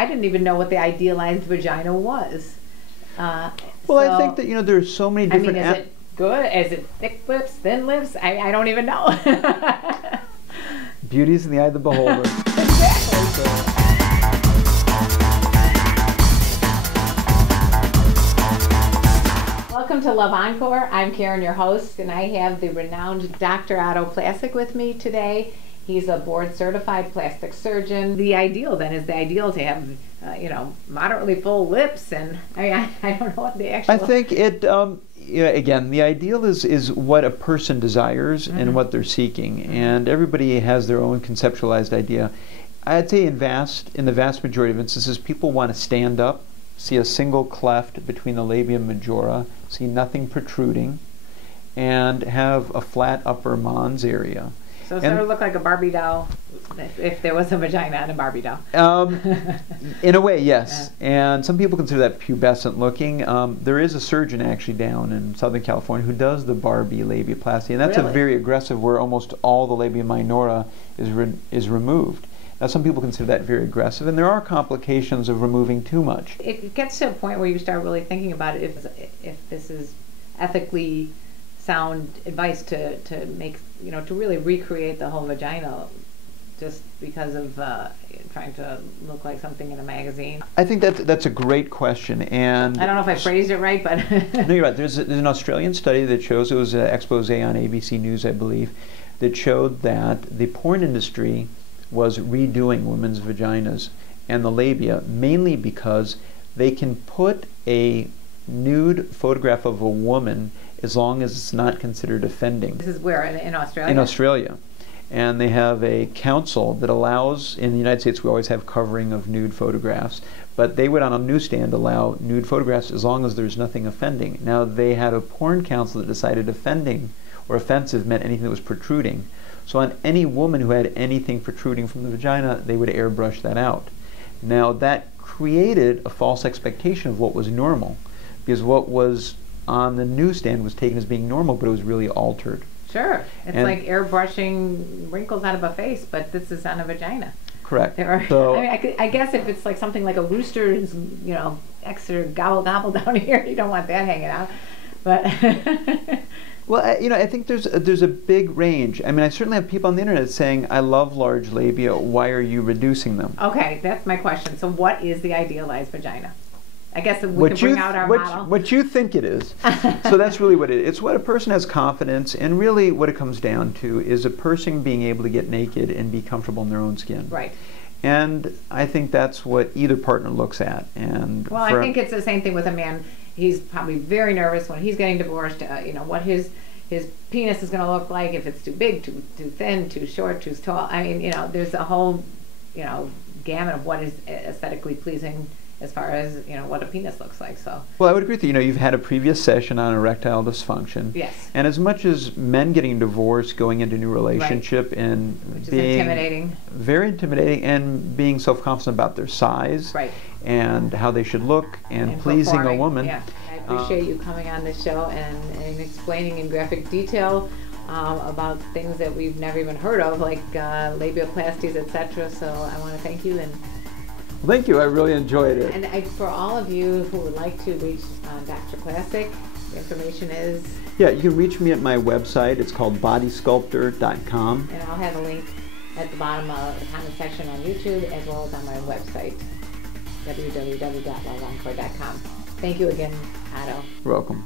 I didn't even know what the idealized vagina was. Well, I think that, there's so many different... I mean, is it good? Is it thick lips, thin lips? I don't even know. Beauty's in the eye of the beholder. Exactly. Welcome to Love Encore. I'm Karen, your host, and I have the renowned Dr. Otto Plastic with me today. He's a board-certified plastic surgeon. The ideal, then, is the ideal to have, moderately full lips, and I don't know what the actual... I think it, again, the ideal is what a person desires and what they're seeking, and everybody has their own conceptualized idea. I'd say in the vast majority of instances, people want to stand up, see a single cleft between the labia majora, see nothing protruding, and have a flat upper mons area. So it sort of look like a Barbie doll, if there was a vagina on a Barbie doll. In a way, yes. Yeah. And some people consider that pubescent looking. There is a surgeon actually down in Southern California who does the Barbie labiaplasty, and that's a very aggressive, where almost all the labia minora is removed. Now, some people consider that very aggressive, and there are complications of removing too much. It gets to a point where you start really thinking about it, if this is ethically sound advice to make, to really recreate the whole vagina just because of trying to look like something in a magazine. I think that's a great question, and I don't know if I phrased it right, but no, you're right. There's an Australian study that shows, it was an expose on ABC News, I believe, that showed that the porn industry was redoing women's vaginas and the labia, mainly because they can put a nude photograph of a woman as long as it's not considered offending. This is where, in Australia? In Australia. And they have a council that allows, in the United States we always have covering of nude photographs, but they would on a newsstand allow nude photographs as long as there's nothing offending. Now they had a porn council that decided offending or offensive meant anything that was protruding. So on any woman who had anything protruding from the vagina, they would airbrush that out. Now that created a false expectation of what was normal, because what was on the newsstand was taken as being normal, but it was really altered. Sure. It's like airbrushing wrinkles out of a face, but this is on a vagina. Correct. So, I guess if it's like something like a rooster's, extra gobble down here, you don't want that hanging out. But well, I think there's a big range. I mean, I certainly have people on the internet saying, "I love large labia. Why are you reducing them?" Okay, that's my question. So, what is the idealized vagina? I guess we can bring out our model. What you think it is. So that's really what it is. It's what a person has confidence, and really what it comes down to is a person being able to get naked and be comfortable in their own skin. Right. And I think that's what either partner looks at. And well, I think it's the same thing with a man. He's probably very nervous when he's getting divorced, what his penis is going to look like, if it's too big, too thin, too short, too tall. I mean, there's a whole, gamut of what is aesthetically pleasing as far as, what a penis looks like. So. Well, I would agree with you. You've had a previous session on erectile dysfunction. Yes. And as much as men getting divorced, going into a new relationship, and which being is intimidating. Very intimidating, and being self-confident about their size, right, and how they should look, and pleasing performing. A woman. Yeah. I appreciate you coming on this show and explaining in graphic detail about things that we've never even heard of, like labiaplasties, etc. So I want to thank you. And thank you. I really enjoyed it. And for all of you who would like to reach Dr. Plastic, the information is... Yeah, you can reach me at my website. It's called bodysculptor.com. And I'll have a link at the bottom of the comment section on YouTube, as well as on my website, www.loveencore.com. Thank you again, Otto. You're welcome.